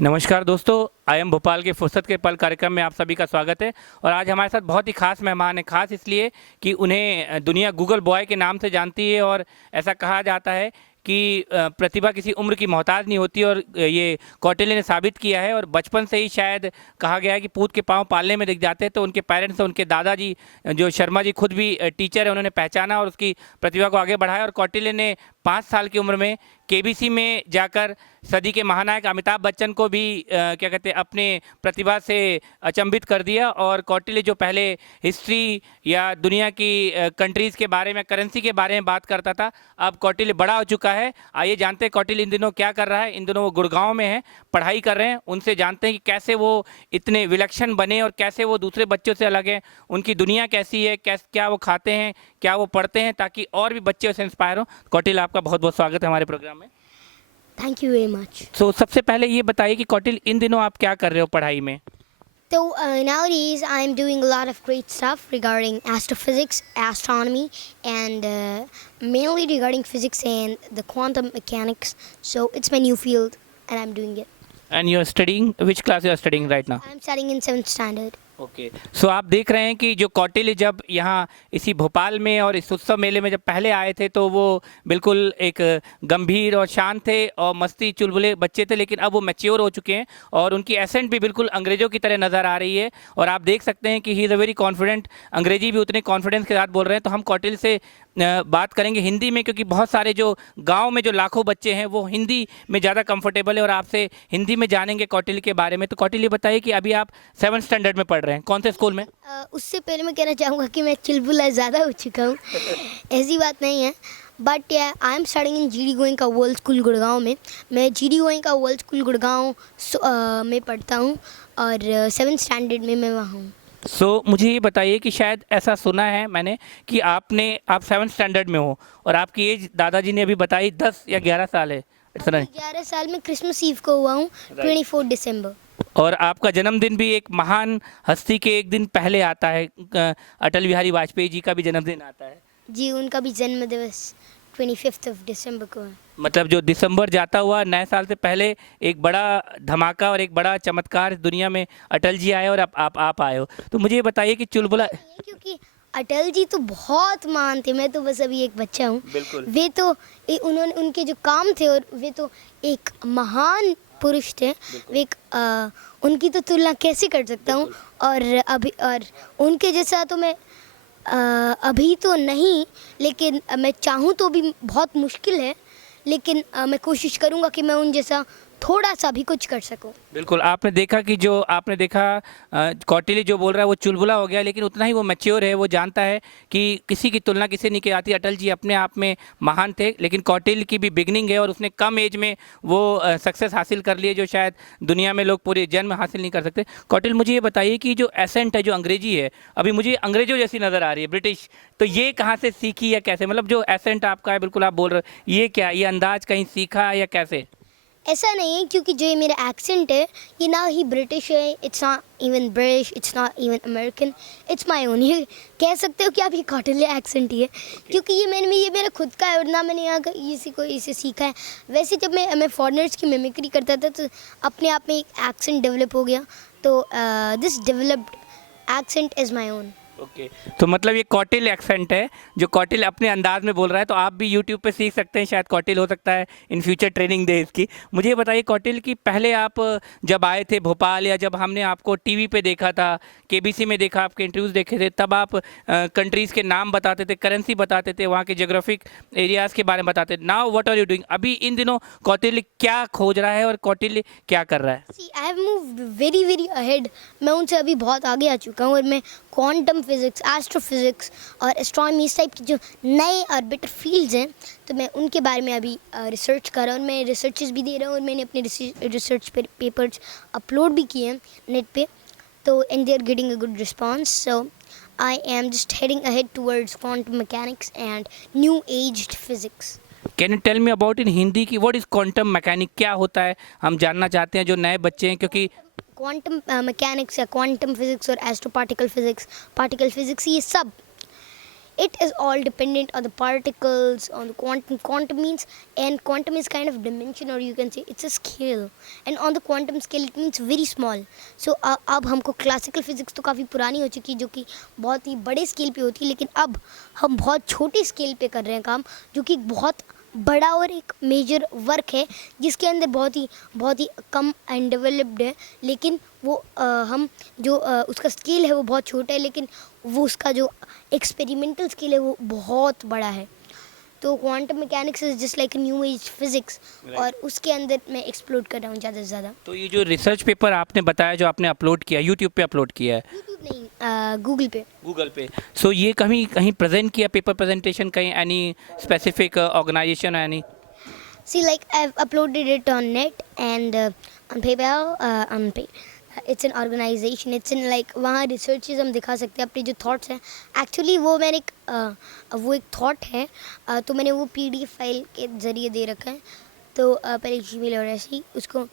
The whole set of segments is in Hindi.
नमस्कार दोस्तों, आई एम भोपाल के फुर्सत के पल कार्यक्रम में आप सभी का स्वागत है। और आज हमारे साथ बहुत ही खास मेहमान हैं। खास इसलिए कि उन्हें दुनिया गूगल बॉय के नाम से जानती है और ऐसा कहा जाता है कि प्रतिभा किसी उम्र की मोहताज नहीं होती। और ये कौटिल्य ने साबित किया है। और बचपन से ही शायद कहा गया है कि पूत के पाँव पालने में दिख जाते हैं, तो उनके पेरेंट्स, उनके दादाजी जो शर्मा जी खुद भी टीचर है, उन्होंने पहचाना और उसकी प्रतिभा को आगे बढ़ाया। और कौटिल्य ने 5 साल की उम्र में केबीसी में जाकर सदी के महानायक अमिताभ बच्चन को भी क्या कहते हैं अपने प्रतिभा से अचंभित कर दिया। और कौटिल्य जो पहले हिस्ट्री या दुनिया की कंट्रीज़ के बारे में, करेंसी के बारे में बात करता था, अब कौटिल्य बड़ा हो चुका है। आइए जानते हैं कौटिल्य इन दिनों क्या कर रहा है। इन दिनों वो गुड़गांव में है, पढ़ाई कर रहे हैं। उनसे जानते हैं कि कैसे वो इतने विलक्षण बने और कैसे वो दूसरे बच्चों से अलग हैं, उनकी दुनिया कैसी है, क्या वो खाते हैं, क्या वो पढ़ते हैं, ताकि और भी बच्चे उससे इंस्पायर हों। कौटिल्य, आपका बहुत बहुत स्वागत है हमारे प्रोग्राम में। Thank you very much. तो सबसे पहले ये बताइए कि कौटिल्य इन दिनों आप क्या कर रहे हो पढ़ाई में? So nowadays I'm doing a lot of great stuff regarding astrophysics, astronomy, and mainly regarding physics and the quantum mechanics. So it's my new field, and I'm doing it. And you are studying, which class you are studying right now? I'm studying in 7th standard. Okay, so आप देख रहे हैं कि जो कौटिल्य जब यहाँ इसी भोपाल में और इस उत्सव मेले में जब पहले आए थे, तो वो बिल्कुल एक गंभीर और शांत थे और मस्ती चुलबुले बच्चे थे। लेकिन अब वो मैच्योर हो चुके हैं और उनकी एसेंट भी बिल्कुल अंग्रेजों की तरह नज़र आ रही है। और आप देख सकते हैं कि he is a very confident, अंग्रेजी भी उतने कॉन्फिडेंस के साथ बोल रहे हैं। तो हम कौटिल्य से बात करेंगे हिंदी में, क्योंकि बहुत सारे जो गांव में जो लाखों बच्चे हैं वो हिंदी में ज़्यादा कंफर्टेबल है। और आपसे हिंदी में जानेंगे कौटिल्य के बारे में। तो कौटिल्य बताइए कि अभी आप 7th स्टैंडर्ड में पढ़ रहे हैं, कौन से स्कूल में? उससे पहले मैं कहना चाहूँगा कि मैं चुलबुला ज़्यादा हो चुका हूँ। ऐसी बात नहीं है, but I am studying in GD Goenka world school Gurgaon में। मैं GD Goenka world school Gurgaon में पढ़ता हूँ और 7th स्टैंडर्ड में मैं वहाँ हूँ। सो मुझे ये बताइए कि शायद ऐसा सुना है मैंने कि आप 7th स्टैंडर्ड में हो और आपकी एज दादाजी ने अभी बताई 10 या 11 साल है। 11 साल में क्रिसमस ईव को हुआ हूँ, 24 दिसंबर। और आपका जन्मदिन भी एक महान हस्ती के एक दिन पहले आता है, अटल बिहारी वाजपेयी जी का भी जन्मदिन आता है। जी, उनका भी जन्म दिवस 25 दिसंबर को है। मतलब जो दिसंबर जाता हुआ नए साल से पहले एक बड़ा धमाका और एक बड़ा चमत्कार दुनिया में अटल जी आए और आप आए हो। तो मुझे ये बताइए कि चुलबुला, क्योंकि अटल जी तो बहुत महान थे, मैं तो बस अभी एक बच्चा हूँ। वे तो उन्होंने उनके जो काम थे, और वे तो एक महान पुरुष थे। वे उनकी तो तुलना कैसे कर सकता हूँ। और उनके जैसा तो मैं अभी तो नहीं, लेकिन मैं चाहूँ तो भी बहुत मुश्किल है। लेकिन मैं कोशिश करूँगा कि मैं उन जैसा थोड़ा सा भी कुछ कर सकूं। बिल्कुल, आपने देखा कि जो आपने देखा कौटिल्य जो बोल रहा है वो चुलबुला हो गया, लेकिन उतना ही वो मैच्योर है। वो जानता है कि किसी की तुलना किसी नहीं की आती। अटल जी अपने आप में महान थे, लेकिन कौटिल्य की भी बिगनिंग है और उसने कम एज में वो सक्सेस हासिल कर लिए जो शायद दुनिया में लोग पूरे जन्म हासिल नहीं कर सकते। कौटिल्य, मुझे ये बताइए कि जो एसेंट है, जो अंग्रेजी है, अभी मुझे अंग्रेजों जैसी नज़र आ रही है, ब्रिटिश, तो ये कहाँ से सीखी या कैसे? मतलब जो एसेंट आपका है, बिल्कुल आप बोल रहे हो, ये क्या, ये अंदाज कहीं सीखा या कैसे? ऐसा नहीं है, क्योंकि जो ये मेरा एक्सेंट है ये ना ही ब्रिटिश है, it's not even British, it's not even American, it's my own. ये कह सकते हो कि आप ये कौटिल्य एक्सेंट ही है, क्योंकि ये मेरा खुद का है और ना मैंने यहाँ का किसी को इसे सीखा है। वैसे जब मैं फॉरेनर्स की मिमिक्री करता था तो अपने आप में एक एक्सेंट डेवलप हो गया। तो this developed accent is my own. Okay, तो मतलब ये कौटिल्य एक्सेंट है जो कौटिल्य अपने अंदाज में बोल रहा है। तो आप भी यूट्यूब पे सीख सकते हैं, शायद कौटिल्य हो सकता है इन फ्यूचर ट्रेनिंग दे इसकी। मुझे ये बताइए कौटिल्य कि पहले आप जब आए थे भोपाल, या जब हमने आपको टीवी पे देखा था, केबीसी में देखा, आपके इंटरव्यूज़ देखे थे, तब आप कंट्रीज़ के नाम बताते थे, करेंसी बताते थे, वहाँ के जोग्राफिक एरियाज़ के बारे में बताते थे। Now what are you doing? अभी इन दिनों कौटिल्य क्या खोज रहा है और कौटिल्य क्या कर रहा है? I have moved very very ahead. मैं उनसे अभी बहुत आगे आ चुका हूँ और मैं क्वांटम फिज़िक्स, एस्ट्रोफिज़िक्स और एस्ट्रोनॉमी, इस टाइप की जो नए और बेटर फील्ड्स हैं, तो मैं उनके बारे में अभी रिसर्च कर रहा हूँ। और मैं रिसर्चेस भी दे रहा हूँ और मैंने अपने रिसर्च पेपर्स अपलोड भी किए हैं नेट पे। तो and they are getting a good response. So I am just heading ahead towards quantum mechanics and new aged physics. Can you tell me about in Hindi की व्हाट इज़ क्वांटम मैकेनिक, क्या होता है? हम जानना चाहते हैं जो नए बच्चे हैं, क्योंकि क्वांटम मैकेनिक्स या क्वांटम फिज़िक्स और एस्ट्रो पार्टिकल फिज़िक्स, ये सब it is all dependent on the particles, on the quantum. Quantum means, and quantum is kind of dimension, or you can say it's a scale, and on the quantum scale it means very small. So अब हमको क्लासिकल फिजिक्स तो काफ़ी पुरानी हो चुकी है, जो कि बहुत ही बड़े स्केल पे होती है, लेकिन अब हम बहुत छोटे स्केल पे कर रहे हैं काम, जो कि बहुत बड़ा और एक मेजर वर्क है, जिसके अंदर बहुत ही कम एंड डेवलप्ड है, लेकिन वो हम जो उसका स्केल है वो बहुत छोटा है, लेकिन वो उसका जो एक्सपेरिमेंटल स्केल है वो बहुत बड़ा है. तो quantum mechanics is just like new age physics, और उसके अंदर मैं एक्सप्लोर कर रहा हूँ ज़्यादा से ज़्यादा. तो ये जो रिसर्च पेपर आपने बताया जो आपने अपलोड किया यूट्यूब पे अपलोड किया है, यूट्यूब नहीं, गूगल पे. सो ये कहीं कहीं प्रेजेंट किया पेपर प्रेजेंटेशन कहीं any specific organisation any? See, like I've uploaded it on net and on PayPal, it's an organization. It's in like वहाँ researches हम दिखा सकते हैं अपने जो thoughts हैं. Actually वो मैंने वो एक thought है, तो मैंने वो PDF फाइल के ज़रिए दे रखा है. तो पहले Gmail और ऐसे ही उसको,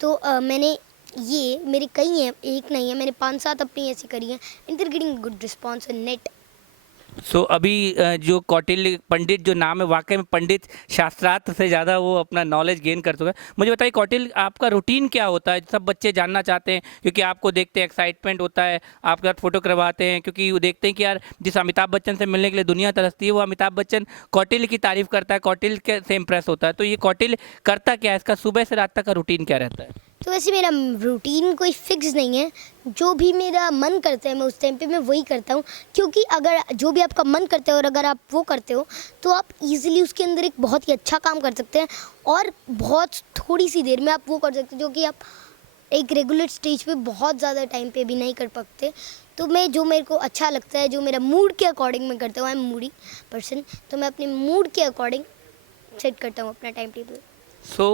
तो मैंने ये मेरे कई हैं, एक नहीं है, मैंने 5-7 अपनी ऐसी करी हैं, and they're getting good response on net. सो अभी जो कौटिल्य पंडित जो नाम है, वाकई में पंडित शास्त्रार्थ से ज़्यादा वो अपना नॉलेज गेन कर चुका है. मुझे बताइए कौटिल्य, आपका रूटीन क्या होता है? सब बच्चे जानना चाहते हैं क्योंकि आपको देखते हैं एक्साइटमेंट होता है, आपके साथ फोटो करवाते हैं, क्योंकि वो देखते हैं कि यार जिस अमिताभ बच्चन से मिलने के लिए दुनिया तरसती है वो अमिताभ बच्चन कौटिल्य की तारीफ करता है, कौटिल्य के से इम्प्रेस होता है. तो ये कौटिल्य करता क्या है, इसका सुबह से रात तक का रूटीन क्या रहता है? तो वैसे मेरा रूटीन कोई फिक्स नहीं है, जो भी मेरा मन करता है मैं उस टाइम पे मैं वही करता हूँ, क्योंकि अगर जो भी आपका मन करता है और अगर आप वो करते हो तो आप इजीली उसके अंदर एक बहुत ही अच्छा काम कर सकते हैं, और बहुत थोड़ी सी देर में आप वो कर सकते हैं जो कि आप एक रेगुलर स्टेज पे बहुत ज़्यादा टाइम पे भी नहीं कर पाते. तो मैं जो मेरे को अच्छा लगता है, जो मेरा मूड के अकॉर्डिंग मैं करता हूँ, आई एम मूडी पर्सन, तो मैं अपने मूड के अकॉर्डिंग सेट करता हूँ अपना टाइम टेबल. सो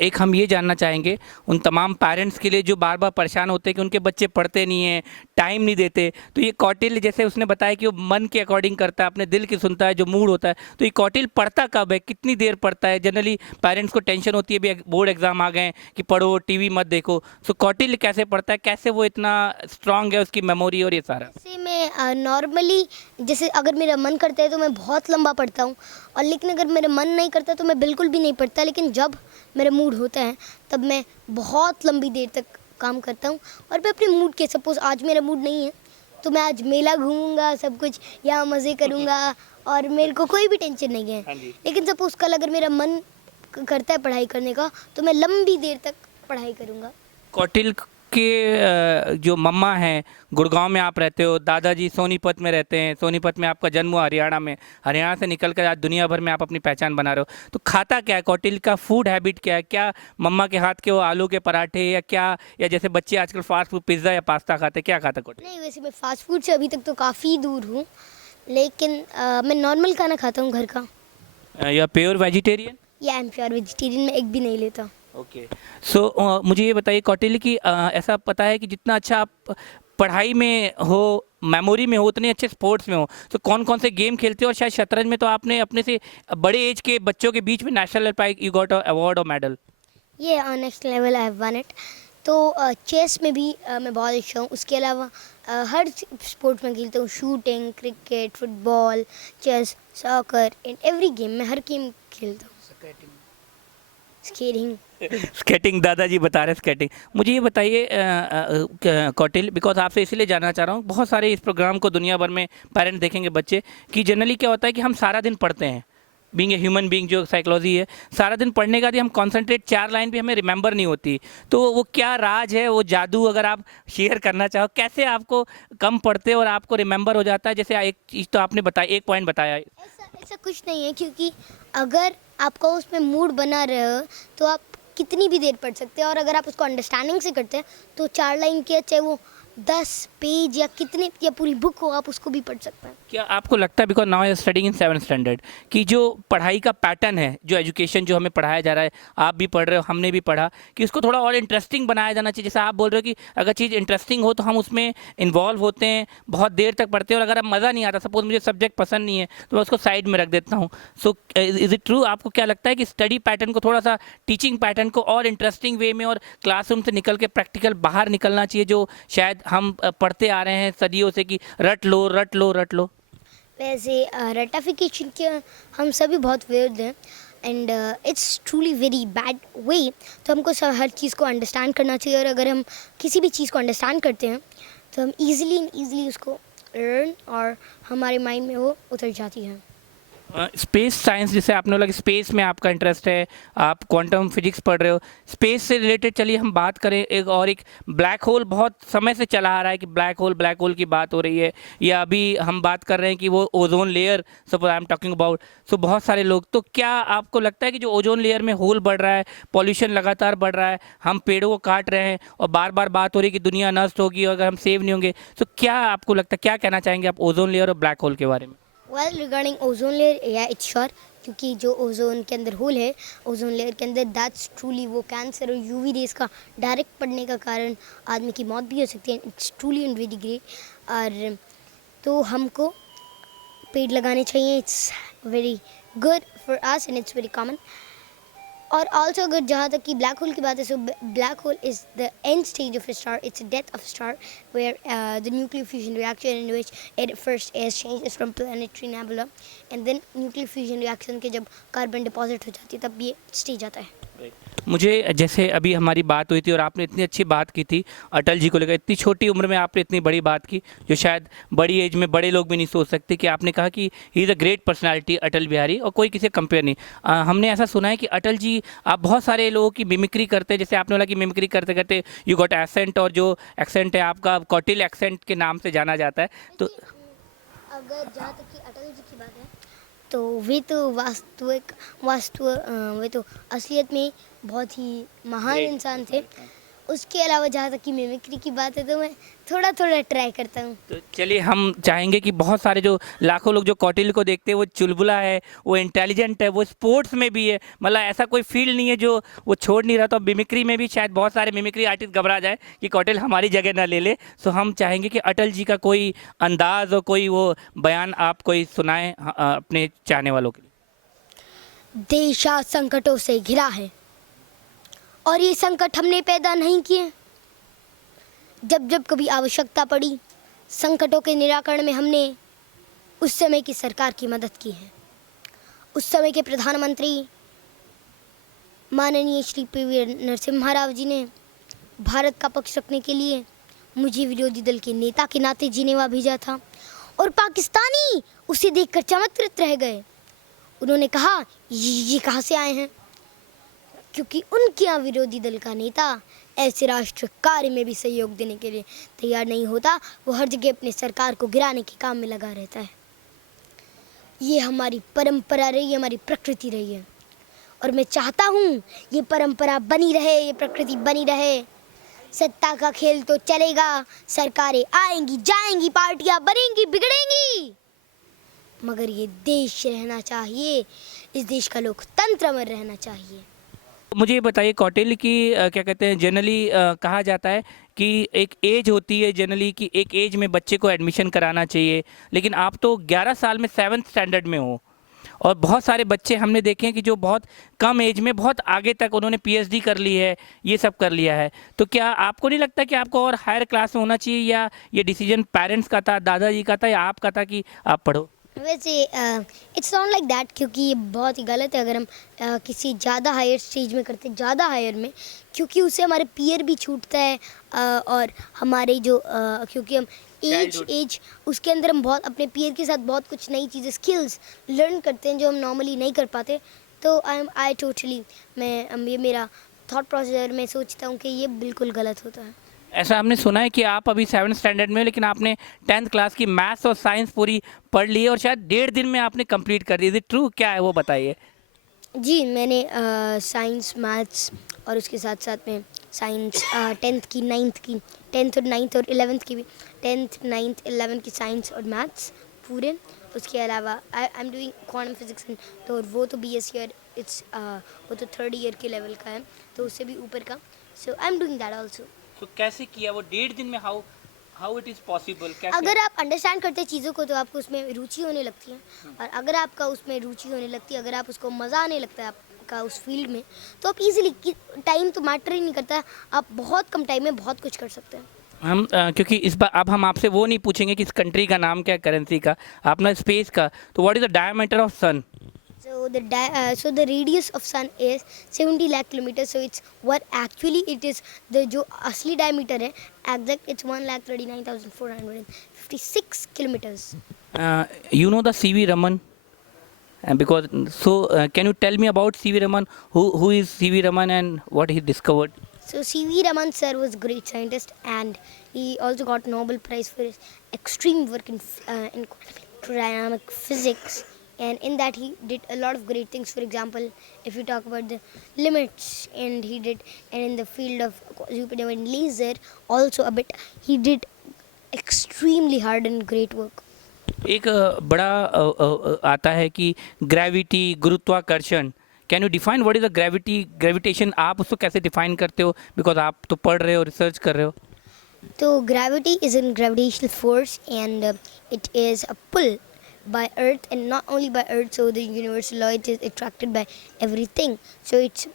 एक हम ये जानना चाहेंगे उन तमाम पेरेंट्स के लिए जो बार बार परेशान होते हैं कि उनके बच्चे पढ़ते नहीं हैं, टाइम नहीं देते. तो ये कौटिल्य जैसे उसने बताया कि वो मन के अकॉर्डिंग करता है, अपने दिल की सुनता है, जो मूड होता है. तो ये कौटिल्य पढ़ता कब है, कितनी देर पढ़ता है? जनरली पेरेंट्स को टेंशन होती है, भी बोर्ड एग्जाम आ गए हैं कि पढ़ो, टीवी मत देखो. सो कौटिल्य कैसे पढ़ता है, कैसे वो इतना स्ट्रांग है, उसकी मेमोरी और ये सारा? जैसे मैं नॉर्मली जैसे अगर मेरा मन करता है तो मैं बहुत लंबा पढ़ता हूँ, और लेकिन अगर मेरा मन नहीं करता तो मैं बिल्कुल भी नहीं पढ़ता. लेकिन जब मेरा मूड होता है तब मैं बहुत लंबी देर तक काम करता हूँ, और मैं अपने मूड के, सपोज आज मेरा मूड नहीं है तो मैं आज मेला घूमूंगा, सब कुछ यहाँ मज़े करूँगा, और मेरे को कोई भी टेंशन नहीं है. लेकिन सपोज कल अगर मेरा मन करता है पढ़ाई करने का तो मैं लंबी देर तक पढ़ाई करूँगा. कौटिल्य के जो मम्मा हैं, गुड़गांव में आप रहते हो, दादाजी सोनीपत में रहते हैं, सोनीपत में आपका जन्म हुआ, हरियाणा में, हरियाणा से निकल कर आज दुनिया भर में आप अपनी पहचान बना रहे हो. तो खाता क्या है कौटिल्य का, फूड हैबिट क्या है? क्या मम्मा के हाथ के वो आलू के पराठे या क्या, या जैसे बच्चे आजकल फास्ट फूड पिज़्ज़ा या पास्ता खाते, क्या खाता कौटिल्य? नहीं, वैसे मैं फास्ट फूड से अभी तक तो काफ़ी दूर हूँ, लेकिन मैं नॉर्मल खाना खाता हूँ घर का. या प्योर वेजिटेरियन? या आई एम प्योर वेजिटेरियन, में एग भी नहीं लेता. ओके. सो मुझे ये बताइए कौटिल्य की, ऐसा पता है कि जितना अच्छा आप पढ़ाई में हो, मेमोरी में हो, उतने अच्छे स्पोर्ट्स में हो. तो कौन कौन से गेम खेलते हो? और शायद शतरंज में तो आपने अपने से बड़े एज के बच्चों के बीच में नेशनल लेवल पर यू गॉट अवार्ड और मेडल. ये on national level I have one it. तो चेस में भी मैं बहुत अच्छा हूँ. उसके अलावा हर स्पोर्ट्स में खेलता हूँ, shooting, cricket, football, chess, soccer, in every game मैं हर गेम खेलता हूँ. स्केटिंग. स्केटिंग, दादाजी बता रहे स्केटिंग. मुझे ये बताइए कौटिल्य, बिकॉज आपसे इसलिए जानना चाह रहा हूँ, बहुत सारे इस प्रोग्राम को दुनिया भर में पेरेंट्स देखेंगे बच्चे, कि जनरली क्या होता है कि हम सारा दिन पढ़ते हैं, बीइंग ए ह्यूमन बीइंग जो साइकोलॉजी है, सारा दिन पढ़ने के बाद हम कॉन्सेंट्रेट 4 लाइन भी हमें रिमेंबर नहीं होती. तो वो क्या राज है, वो जादू अगर आप शेयर करना चाहो, कैसे आपको कम पढ़ते और आपको रिमेंबर हो जाता है? जैसे एक चीज़ तो आपने बताया, एक पॉइंट बताया. ऐसा कुछ नहीं है, क्योंकि अगर आपका उसमें मूड बना रहे तो आप कितनी भी देर पढ़ सकते हैं, और अगर आप उसको अंडरस्टैंडिंग से करते हैं तो 4 लाइन के, चाहे वो 10 पेज या कितने या पूरी बुक हो, आप उसको भी पढ़ सकते हैं. क्या आपको लगता है, because now I studying in 7th standard, कि जो पढ़ाई का पैटर्न है, जो एजुकेशन जो हमें पढ़ाया जा रहा है, आप भी पढ़ रहे हो, हमने भी पढ़ा, कि उसको थोड़ा और इंटरेस्टिंग बनाया जाना चाहिए? जैसे आप बोल रहे हो कि अगर चीज़ इंटरेस्टिंग हो तो हम उसमें इन्वॉल्व होते हैं, बहुत देर तक पढ़ते हैं, और अगर अब मज़ा नहीं आता, सपोज मुझे सब्जेक्ट पसंद नहीं है तो मैं उसको साइड में रख देता हूँ. So is it true? आपको क्या लगता है कि स्टडी पैटर्न को, थोड़ा सा टीचिंग पैटर्न को और इंटरेस्टिंग वे में और क्लासरूम से निकल के प्रैक्टिकल बाहर निकलना चाहिए, जो शायद हम पढ़ते आ रहे हैं सदियों से कि रट लो रट लो रट लो? वैसे रेटिफिकेशन के हम सभी बहुत विरोध हैं and it's truly very bad way. तो हमको हर चीज़ को अंडरस्टैंड करना चाहिए, और अगर हम किसी भी चीज़ को अंडरस्टैंड करते हैं तो हम इजीली उसको लर्न और हमारे माइंड में वो उतर जाती है। स्पेस साइंस, जैसे आपने बोला कि स्पेस में आपका इंटरेस्ट है, आप क्वांटम फिजिक्स पढ़ रहे हो, स्पेस से रिलेटेड चलिए हम बात करें। एक ब्लैक होल बहुत समय से चला आ रहा है कि ब्लैक होल की बात हो रही है, या अभी हम बात कर रहे हैं कि वो ozone layer, so I am talking about, so बहुत सारे लोग, तो क्या आपको लगता है कि जो ओजोन लेयर में होल बढ़ रहा है, पॉल्यूशन लगातार बढ़ रहा है, हम पेड़ों को काट रहे हैं और बार बार बात हो रही है कि दुनिया नष्ट होगी और अगर हम सेव नहीं होंगे, तो क्या आपको लगता है, क्या कहना चाहेंगे आप ओजोन लेयर और ब्लैक होल के बारे में? वेल रिगार्डिंग ओजोन लेयर, या इट्स श्योर, क्योंकि जो ओजोन के अंदर होल है, ओजोन लेयर के अंदर, दैट्स ट्रूली वो कैंसर और यूवी रेस का डायरेक्ट पड़ने का कारण आदमी की मौत भी हो सकती है। It's truly and very great. और तो हमको पेड़ लगाने चाहिए, it's very good for us and it's very common. और ऑल्सो अगर जहाँ तक कि ब्लैक होल की बात है, so black hole is the end stage of a star, it's a death of a star where the nuclear fusion reaction in which it first is changed from planetary nebula and then nuclear fusion reaction के जब कार्बन डिपॉजिट हो जाती है तब ये स्टेज आता है। मुझे, जैसे अभी हमारी बात हुई थी और आपने इतनी अच्छी बात की थी अटल जी को लेकर, इतनी छोटी उम्र में आपने इतनी बड़ी बात की जो शायद बड़ी एज में बड़े लोग भी नहीं सोच सकते, कि आपने कहा कि he is a great personality Atal Bihari, और कोई किसी कंपेयर नहीं। हमने ऐसा सुना है कि अटल जी, आप बहुत सारे लोगों की मिमिक्री करते हैं, जैसे आपने बोला कि मिमिक्री करते करते यू गॉट एसेंट, और जो एक्सेंट है आपका कौटिल्य एक्सेंट के नाम से जाना जाता है। तो अगर जहाँ तक कि अटल जी की बात है तो वे तो वे तो असलियत में बहुत ही महान इंसान थे। उसके अलावा जहाँ तक कि मिमिक्री की बात है तो मैं थोड़ा थोड़ा ट्राई करता हूँ। तो चलिए, हम चाहेंगे कि बहुत सारे जो लाखों लोग जो कौटिल्य को देखते हैं, वो चुलबुला है, वो इंटेलिजेंट है, वो स्पोर्ट्स में भी है, मतलब ऐसा कोई फील्ड नहीं है जो वो छोड़ नहीं रहा। तो मिमिक्री में भी शायद बहुत सारे मिमिक्री आर्टिस्ट घबरा जाए कि कौटिल्य हमारी जगह ना ले ले। तो हम चाहेंगे कि अटल जी का कोई अंदाज और कोई वो बयान आप कोई सुनाएं अपने चाहने वालों के लिए। देश आज संकटों से घिरा है और ये संकट हमने पैदा नहीं किए। जब जब कभी आवश्यकता पड़ी संकटों के निराकरण में, हमने उस समय की सरकार की मदद की है। उस समय के प्रधानमंत्री माननीय श्री पी.वी. नरसिम्हा राव जी ने भारत का पक्ष रखने के लिए मुझे विरोधी दल के नेता के नाते जिनेवा भेजा था, और पाकिस्तानी उसे देखकर चमत्कृत रह गए। उन्होंने कहा ये कहाँ से आए हैं, क्योंकि उनके यहाँ विरोधी दल का नेता ऐसे राष्ट्र कार्य में भी सहयोग देने के लिए तैयार नहीं होता। वो हर जगह अपने सरकार को गिराने के काम में लगा रहता है। ये हमारी परंपरा रही है, हमारी प्रकृति रही है, और मैं चाहता हूँ ये परंपरा बनी रहे, ये प्रकृति बनी रहे। सत्ता का खेल तो चलेगा, सरकारें आएंगी जाएंगी, पार्टियां बनेंगी बिगड़ेंगी, मगर ये देश रहना चाहिए, इस देश का लोकतंत्र अमर रहना चाहिए। मुझे ये बताइए, कौटिल्य की क्या कहते हैं, जनरली कहा जाता है कि एक एज होती है जनरली कि एक एज में बच्चे को एडमिशन कराना चाहिए, लेकिन आप तो 11 साल में 7th स्टैंडर्ड में हो, और बहुत सारे बच्चे हमने देखे हैं कि जो बहुत कम एज में बहुत आगे तक उन्होंने पीएचडी कर ली है, ये सब कर लिया है। तो क्या आपको नहीं लगता कि आपको और हायर क्लास में होना चाहिए, या ये डिसीजन पेरेंट्स का था, दादाजी का था, या आपका था कि आप पढ़ो? वैसे इट्स नॉट लाइक दैट, क्योंकि ये बहुत ही गलत है अगर हम किसी ज़्यादा हायर स्टेज में करते, ज़्यादा हायर में, क्योंकि उससे हमारे पीयर भी छूटता है, और हमारे जो क्योंकि हम एज उसके अंदर हम बहुत अपने पीयर के साथ बहुत कुछ नई चीज़ें, स्किल्स लर्न करते हैं जो हम नॉर्मली नहीं कर पाते। तो आई टोटली ये मेरा थॉट प्रोसेस, मैं सोचता हूँ कि ये बिल्कुल गलत होता है। ऐसा हमने सुना है कि आप अभी 7th स्टैंडर्ड में हो, लेकिन आपने 10th क्लास की मैथ्स और साइंस पूरी पढ़ ली है, और शायद 1.5 दिन में आपने कंप्लीट कर दी। Is it true? क्या है वो बताइए। जी, मैंने साइंस, मैथ्स और उसके साथ साथ में साइंस 10th की 9th और 11th की भी, 10th 9th 11th की साइंस और मैथ्स पूरे। उसके अलावा आई एम डूइंग क्वांटम फिजिक्स, तो वो तो BS ईयर, इट्स वो तो 3rd ईयर के लेवल का है, तो उससे भी ऊपर का। So I am doing that also. तो कैसे किया वो 1.5 दिन में? How it is possible? अगर आप अंडरस्टैंड करते चीज़ों को तो आपको उसमें रुचि होने लगती है, और अगर आपका उसमें रुचि होने लगती है, अगर आप उसको मज़ा आने लगता है आपका उस फील्ड में, तो आप इजीली, टाइम तो मैटर ही नहीं करता, आप बहुत कम टाइम में बहुत कुछ कर सकते हैं। क्योंकि इस बार अब हम आपसे वो नहीं पूछेंगे कि इस कंट्री का नाम क्या है, करेंसी का, अपना स्पेस का, तो what is the diameter of sun? So the radius of sun is 70 lakh kilometers. So it's what actually it is. The जो असली diameter है exact it's 1,39,456 kilometers. You know the C.V. Raman? Because can you tell me about C.V. Raman? Who is C.V. Raman and what he discovered? So C.V. Raman sir was a great scientist and he also got Nobel Prize for his extreme work in dynamic physics. And in that he did a lot of great things. For example, if you talk about the limits, and in the field of Jupiter and laser, also a bit, he did extremely hard and great work. एक बड़ा आता है कि ग्रेविटी, गुरुत्वाकर्षण. Can you define what is the gravitation? आप उसको कैसे डिफाइन करते हो, बिकॉज आप तो पढ़ रहे हो, रिसर्च कर रहे हो. So gravity is a gravitational force, and it is a pull by Earth, and not only by Earth. So the universal law, it is attracted by everything. So it's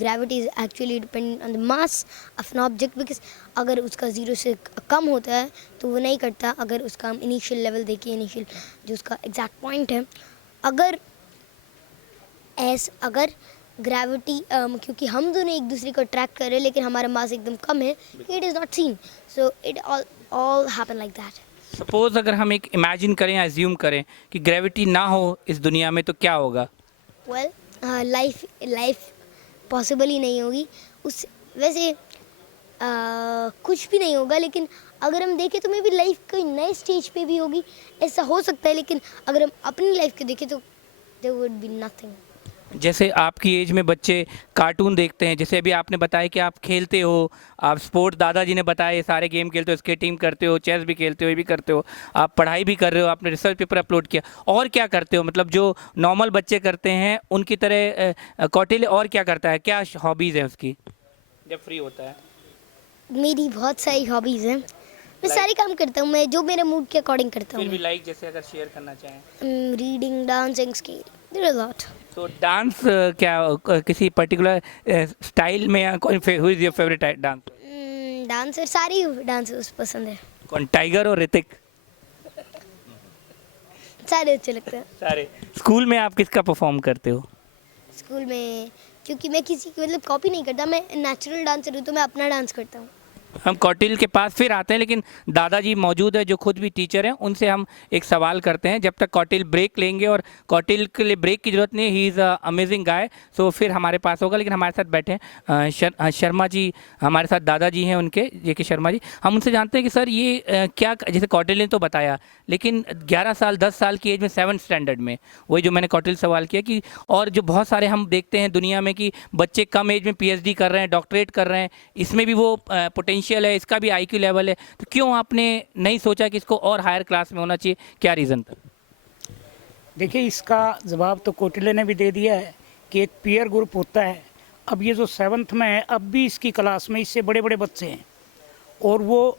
gravity is actually dependent on the mass of an object, because अगर उसका 0 से कम होता है तो वो नहीं करता. अगर उसका हम इनिशियल लेवल देखिए, इनिशियल जो उसका एग्जैक्ट पॉइंट है, अगर ग्रेविटी क्योंकि हम दोनों एक दूसरे को अट्रैक्ट कर रहे हैं लेकिन हमारा मास एकदम कम है, it is not seen. So it all happen like that. Suppose अगर हम एक इमेजिन करें, एज्यूम करें कि ग्रेविटी ना हो इस दुनिया में, तो क्या होगा? वेल लाइफ पॉसिबल ही नहीं होगी. उस वैसे कुछ भी नहीं होगा, लेकिन अगर हम देखें तो मे भी लाइफ कोई नए स्टेज पे भी होगी, ऐसा हो सकता है. लेकिन अगर हम अपनी लाइफ को देखें तो देयर वुड बी नथिंग. जैसे आपकी एज में बच्चे कार्टून देखते हैं, जैसे अभी आपने बताया कि आप खेलते हो, आप स्पोर्ट, दादाजी ने बताया ये सारे गेम खेलते हो, स्केटिंग करते हो, चेस भी खेलते हो, ये भी करते हो, आप पढ़ाई भी कर रहे हो, आपने रिसर्च पेपर अपलोड किया, और क्या करते हो? मतलब जो नॉर्मल बच्चे करते हैं उनकी तरह कौटिल्य और क्या करता है, क्या हॉबीज़ है उसकी जब फ्री होता है? मेरी बहुत सारी हॉबीज़ हैं, मैं सारे काम करता हूँ, मैं जो मेरे मूड के अकॉर्डिंग करता हूँ. फिर भी लाइक जैसे अगर शेयर करना चाहें. Reading, dancing, skating, there are lot. तो डांस क्या किसी पर्टिकुलर स्टाइल में, या कोई who is your favourite dance? Dancer सारी डांसर्स पसंद है. कौन, टाइगर और ऋतिक? सारे अच्छे लगते हैं. सारे. स्कूल में आप किसका परफॉर्म करते हो? स्कूल में क्योंकि मैं किसी की मतलब कॉपी नहीं करता, मैं नेचुरल डांसर हूँ, तो मैं अपना डांस करता हूँ. हम कौटिल्य के पास फिर आते हैं, लेकिन दादाजी मौजूद है जो खुद भी टीचर हैं, उनसे हम एक सवाल करते हैं. जब तक कौटिल्य ब्रेक लेंगे, और कौटिल्य के लिए ब्रेक की ज़रूरत नहीं, ही इज़ अ अमेजिंग गाय, सो फिर हमारे पास होगा. लेकिन हमारे साथ बैठे हैं शर्मा जी, हमारे साथ दादाजी हैं उनके, जे.के. शर्मा जी. हम उनसे जानते हैं कि सर ये क्या, जैसे कौटिल्य ने तो बताया, लेकिन 11 साल 10 साल की एज में 7th स्टैंडर्ड में, वही जो मैंने कौटिल्य सवाल किया कि, और जो बहुत सारे हम देखते हैं दुनिया में कि बच्चे कम एज में PhD कर रहे हैं, डॉक्टरेट कर रहे हैं, इसमें भी वो पोटेंशियल है, इसका भी IQ लेवल है, तो क्यों आपने नहीं सोचा कि इसको और हायर क्लास में होना चाहिए? क्या रीज़न था? देखिए, इसका जवाब तो कौटिल्य ने भी दे दिया है कि एक पीयर ग्रुप होता है. अब ये जो 7th में है, अब भी इसकी क्लास में इससे बड़े बड़े बच्चे हैं, और वो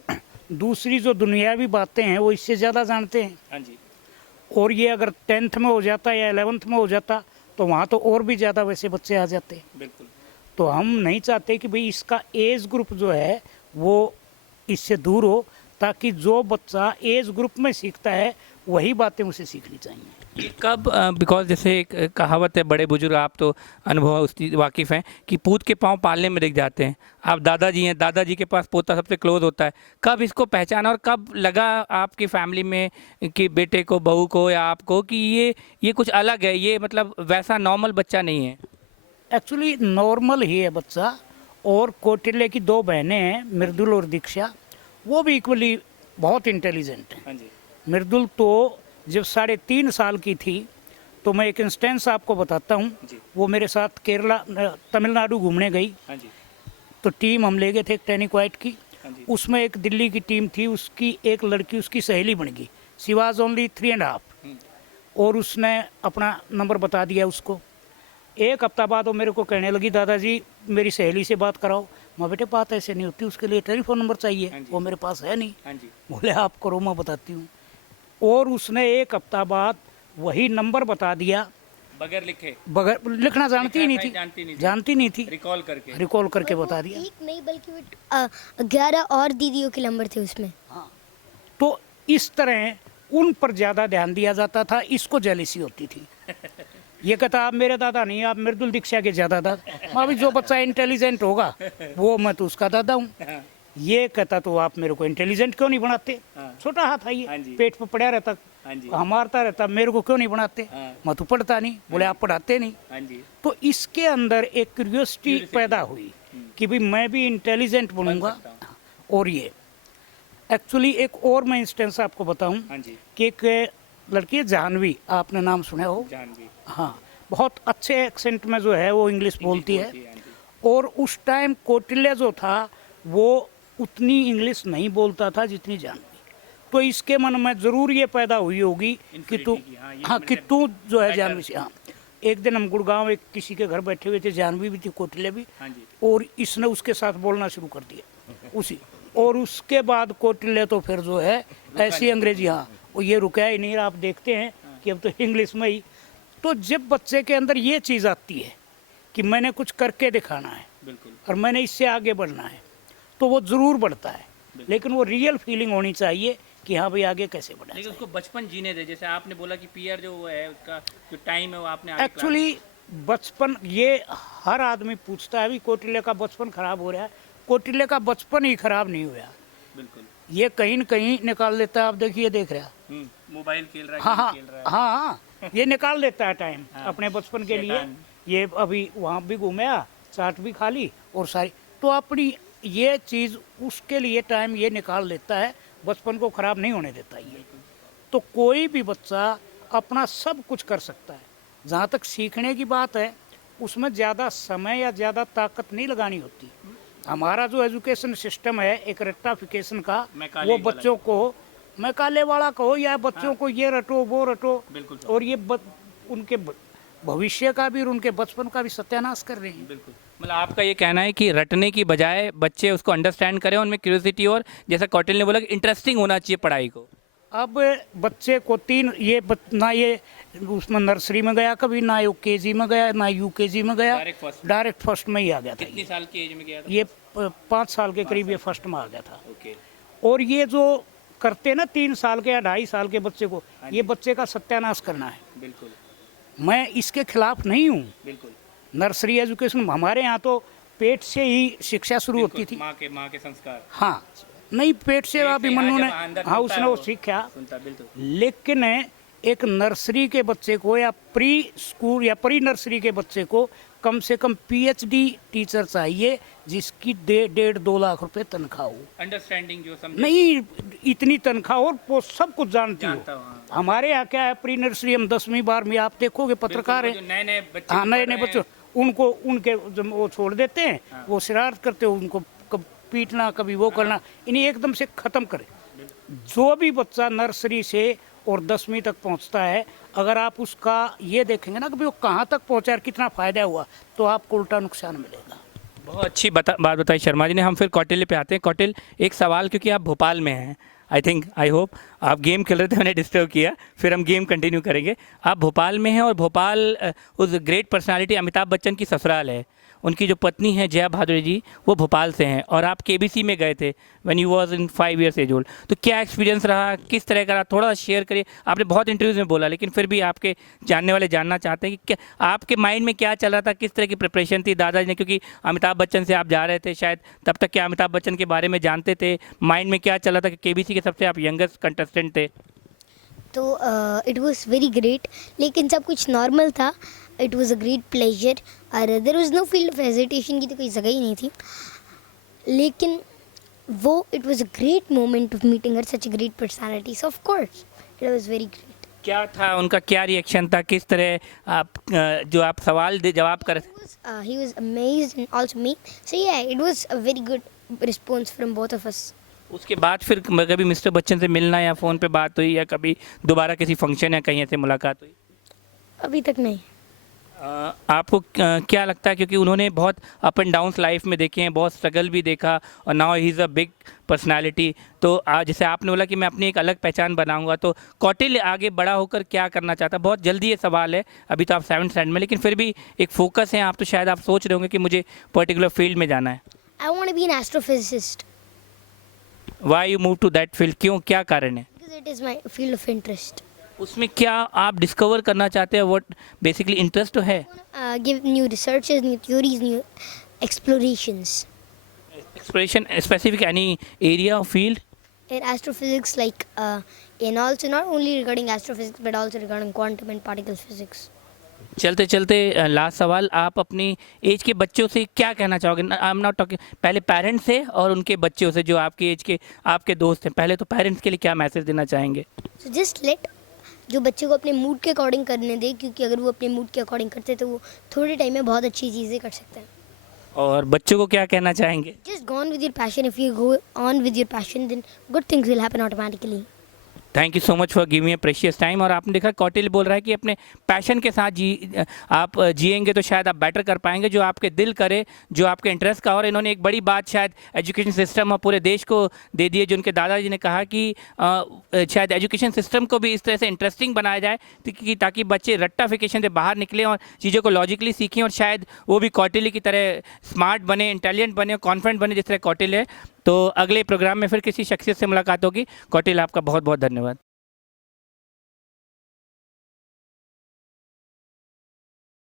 दूसरी जो दुनियावी बातें हैं वो इससे ज़्यादा जानते हैं. हाँ जी. और ये अगर 10th में हो जाता या 11th में हो जाता तो वहाँ तो और भी ज़्यादा वैसे बच्चे आ जाते. बिल्कुल. तो हम नहीं चाहते कि भाई इसका एज ग्रुप जो है वो इससे दूर हो, ताकि जो बच्चा एज ग्रुप में सीखता है वही बातें उसे सीखनी चाहिए. ये कब, बिकॉज जैसे एक कहावत है, बड़े बुजुर्ग, आप तो अनुभव उसकी वाकिफ़ हैं, कि पूत के पाँव पालने में दिख जाते हैं. आप दादाजी हैं, दादाजी के पास पोता सबसे क्लोज होता है. कब इसको पहचाना, और कब लगा आपकी फैमिली में कि बेटे को, बहू को या आपको, कि ये कुछ अलग है, ये मतलब वैसा नॉर्मल बच्चा नहीं है? एक्चुअली नॉर्मल ही है बच्चा. और कौटिल्य की 2 बहनें हैं, मृदुल और दीक्षा, वो भी इक्वली बहुत इंटेलिजेंट हैं. हाँ जी. मृदुल तो जब 3.5 साल की थी, तो मैं एक इंस्टेंस आपको बताता हूँ. वो मेरे साथ केरला, तमिलनाडु घूमने गई. हाँ जी. तो टीम हम ले गए थे एक टेनिस क्वाइट की. हाँ जी. उसमें एक दिल्ली की टीम थी, उसकी एक लड़की उसकी सहेली बन गई. शी वाज ओनली 3.5, और उसने अपना नंबर बता दिया उसको. एक हफ्ता बाद वो मेरे को कहने लगी, दादाजी मेरी सहेली से बात कराओ. मैं, बेटे बात ऐसे नहीं होती, उसके लिए टेलीफोन नंबर चाहिए, वो मेरे पास है नहीं. हाँ जी. बोले आप करो, मैं बताती हूँ. और उसने एक हफ्ता बाद वही नंबर बता दिया बगैर लिखे, बगैर लिखना जानती ही नहीं थी, जानती नहीं थी। रिकॉल करके और वो बता दिया। एक नहीं बल्कि वो 11 और दीदियों के नंबर थे उसमें। तो इस तरह उन पर ज़्यादा ध्यान दिया जाता था, इसको जेलिसी होती थी। ये कहता आप मेरे दादा नहीं, आप मृदुल दीक्षा के ज़्यादा दादा। मैं भी जो बच्चा इंटेलिजेंट होगा वो मैं तो उसका दादा हूँ। ये कहता तो आप मेरे को इंटेलिजेंट क्यों नहीं बनाते? छोटा हाथ है हाँ ये, जी। पेट पर पड़ा रहता, मारता रहता, मेरे को क्यों नहीं बनाते? हाँ। मैं तो पढ़ता नहीं। बोले आप पढ़ाते नहीं। हाँ जी, तो इसके अंदर एक क्यूरियोसिटी पैदा हुई कि भाई मैं भी इंटेलिजेंट बनूंगा। सकता और ये एक्चुअली एक और मैं इंस्टेंस आपको बताऊं हाँ जी, कि एक लड़की है जाह्नवी, आपने नाम सुना हो? जानवी हाँ, बहुत अच्छे एक्सेंट में जो है वो इंग्लिश बोलती है। हाँ जी, और उस टाइम कौटिल्य जो था वो उतनी इंग्लिश नहीं बोलता था जितनी जाह्नवी। तो इसके मन में जरूर ये पैदा हुई होगी कि तू, Inferiority की, हाँ, ये हाँ, कि मतलब तू जो है better। जाह्नवी से। हाँ, एक दिन हम गुड़गांव एक किसी के घर बैठे हुए थे, जाह्नवी भी थी, कौटिल्य भी, हाँ जी, और इसने उसके साथ बोलना शुरू कर दिया उसी। और उसके बाद कौटिल्य तो फिर जो है ऐसी अंग्रेजी, हाँ, और ये रुका ही नहीं। आप देखते हैं कि अब तो इंग्लिश में ही। तो जब बच्चे के अंदर ये चीज़ आती है कि मैंने कुछ करके दिखाना है बिल्कुल, और मैंने इससे आगे बढ़ना है, तो वो ज़रूर बढ़ता है। लेकिन वो रियल फीलिंग होनी चाहिए कि हाँ भाई आगे कैसे बढ़ना लेकिन है। उसको बचपन जीने दे। जैसे आपने बोला कि पीयर जो है उसका जो टाइम है वो आपने आगे एक्चुअली बचपन, ये हर आदमी पूछता है भी कौटिल्य का बचपन खराब हो रहा है। कौटिल्य का बचपन ही खराब नहीं हुआ, बिल्कुल, ये कहीं न कहीं निकाल देता है। आप देखिए, देख रहा है, मोबाइल खेल रहा है, हाँ गेम हाँ खेल रहा है, हाँ हाँ, ये निकाल देता है टाइम हाँ, अपने बचपन के लिए। शैतान। ये अभी वहाँ भी घूमया, चाट भी खा ली और सारी, तो अपनी ये चीज़ उसके लिए टाइम ये निकाल लेता है, बचपन को खराब नहीं होने देता ये। तो कोई भी बच्चा अपना सब कुछ कर सकता है। जहाँ तक सीखने की बात है, उसमें ज़्यादा समय या ज़्यादा ताकत नहीं लगानी होती। हमारा जो एजुकेशन सिस्टम है एक रेक्टाफिकेशन का, मैकाले वो वाला बच्चों को मैकाले वाला कहो या बच्चों को ये रटो वो रटो, बिल्कुल, और ये उनके भविष्य का भी और उनके बचपन का भी सत्यानाश कर रहे हैं। बिल्कुल। मतलब आपका ये कहना है कि रटने की बजाय बच्चे उसको अंडरस्टैंड करें, उनमें क्यूरियोसिटी और जैसा कौटिल्य ने बोला कि इंटरेस्टिंग होना चाहिए पढ़ाई को। अब बच्चे को तीन ये ना ये उसमें नर्सरी में गया कभी, ना यूकेजी में गया, ना यूकेजी में गया, डायरेक्ट फर्स्ट में ही आ गया था। कितनी साल की एज में गया था? ये 5 साल के करीब ये फर्स्ट में आ गया था। ओके, और ये जो करते ना 3 साल के या 2.5 साल के बच्चे को, ये बच्चे का सत्यानाश करना है। बिल्कुल, मैं इसके खिलाफ नहीं हूँ। बिल्कुल, नर्सरी एजुकेशन हमारे यहाँ तो पेट से ही शिक्षा शुरू होती थी। माँ के संस्कार, हाँ, नहीं पेट से अभिमन्यु ने, हाँ, उसने वो सीखा। सुनता, बिल्कुल, लेकिन एक नर्सरी के बच्चे को या प्री स्कूल या प्री नर्सरी के बच्चे को कम से कम पीएचडी टीचर चाहिए जिसकी 1.5-2 लाख रुपए तनख्वाह हो। अंडरस्टैंडिंग जो समझे, नहीं इतनी तनख्वाह और वो सब कुछ जानती जानता हो। हूँ, हाँ। हमारे यहाँ क्या है, प्री नर्सरी हम 10वीं 12वीं, आप देखोगे पत्रकार है, नए नए बच्चे, हाँ, नए पढ़ नए रहे बच्चों, उनको उनके जब वो छोड़ देते हैं, वो शरारत करते हो, उनको कब पीटना कभी वो करना, इन्हें एकदम से ख़त्म करे। जो भी बच्चा नर्सरी से और 10वीं तक पहुंचता है, अगर आप उसका ये देखेंगे ना कि वो कहाँ तक पहुंचा और कितना फ़ायदा हुआ, तो आपको उल्टा नुकसान मिलेगा। बहुत अच्छी बात बताई शर्मा जी ने। हम फिर कौटिल्य पे आते हैं। कौटिल्य, एक सवाल, क्योंकि आप भोपाल में हैं, आई होप आप गेम खेल रहे थे, मैंने डिस्टर्ब किया, फिर हम गेम कंटिन्यू करेंगे। आप भोपाल में हैं और भोपाल उस ग्रेट पर्सनालिटी अमिताभ बच्चन की ससुराल है। उनकी जो पत्नी है जया भादुरी जी, वो भोपाल से हैं, और आप केबीसी में गए थे when you was in 5 years age old. तो क्या एक्सपीरियंस रहा, किस तरह का रहा, थोड़ा शेयर करिए। आपने बहुत इंटरव्यूज़ में बोला, लेकिन फिर भी आपके जानने वाले जानना चाहते हैं कि क्या आपके माइंड में क्या चल रहा था, किस तरह की प्रिपरेशन थी दादाजी ने, क्योंकि अमिताभ बच्चन से आप जा रहे थे, शायद तब तक क्या अमिताभ बच्चन के बारे में जानते थे, माइंड में क्या चल रहा था कि केबीसी के सबसे आप यंगेस्ट कंटेस्टेंट थे। तो इट वाज वेरी ग्रेट, लेकिन सब कुछ नॉर्मल था। It was a great pleasure और there was no field of hesitation की तो कोई जगह ही नहीं थी। लेकिन वो it was a great moment of meeting her, such a great personality, so of course it was very great. क्या था उनका, क्या रिएक्शन था, किस तरह आप जो आप सवाल जवाब कर He was amazed and also me. So yeah, it was a very good response from both of us. उसके बाद फिर कभी मिस्टर बच्चन से मिलना या फ़ोन पे बात हुई, या कभी दोबारा किसी फंक्शन या कहीं ऐसे मुलाकात हुई? अभी तक नहीं। आपको क्या लगता है, क्योंकि उन्होंने बहुत अप एंड डाउन्स लाइफ में देखे हैं, बहुत स्ट्रगल भी देखा, और now he is a big personality, तो जैसे आपने बोला कि मैं अपनी एक अलग पहचान बनाऊंगा, तो कौटिल्य आगे बड़ा होकर क्या करना चाहता है? बहुत जल्दी ये सवाल है, अभी तो आप 7th स्टैंडर्ड में, लेकिन फिर भी एक फोकस है आप, तो शायद आप सोच रहे होंगे कि मुझे पर्टिकुलर फील्ड में जाना है। I want to be an astrophysicist why you move to that field, क्यों, क्या कारण है? because it is my field of interest. उसमें क्या आप डिस्कवर करना चाहते हैं, व्हाट बेसिकली इंटरेस्ट तो है? Give new researches, new theories, new explorations. Exploration specific any area of field? In astrophysics, like in also not only regarding astrophysics but also regarding quantum and particle physics. चलते चलते लास्ट सवाल, आप अपनी एज के बच्चों से क्या कहना चाहोगे? आई एम नॉट टॉकिंग, पहले पेरेंट्स से और उनके बच्चों से जो आपकी एज के आपके दोस्त हैं, पहले तो पेरेंट्स के लिए क्या मैसेज देना चाहेंगे? So just let जो बच्चे को अपने मूड के अकॉर्डिंग करने दे, क्योंकि अगर वो अपने मूड के अकॉर्डिंग करते हैं तो वो थोड़े टाइम में बहुत अच्छी चीज़ें कर सकते हैं. और बच्चों को क्या कहना चाहेंगे? Just go on with your passion. If you go on with your passion, then good things will happen automatically. Thank you so much for giving a precious time. और आपने देखा कौटिल्य बोल रहा है कि अपने पैशन के साथ आप जिएंगे तो शायद आप बेटर कर पाएंगे, जो आपके दिल करे, जो आपके इंटरेस्ट का। और इन्होंने एक बड़ी बात शायद एजुकेशन सिस्टम और पूरे देश को दे दी है, जो उनके दादाजी ने कहा कि शायद एजुकेशन सिस्टम को भी इस तरह से इंटरेस्टिंग बनाया जाए ताकि बच्चे रट्टाफिकेशन से बाहर निकलें और चीज़ों को लॉजिकली सीखें, और शायद वो भी कौटिल्य की तरह स्मार्ट बने, इंटेलिजेंट बने, कॉन्फिडेंट बने जिस तरह कौटिल्य है। तो अगले प्रोग्राम में फिर किसी शख्सियत से मुलाकात होगी। कौटिल्य, आपका बहुत बहुत धन्यवाद।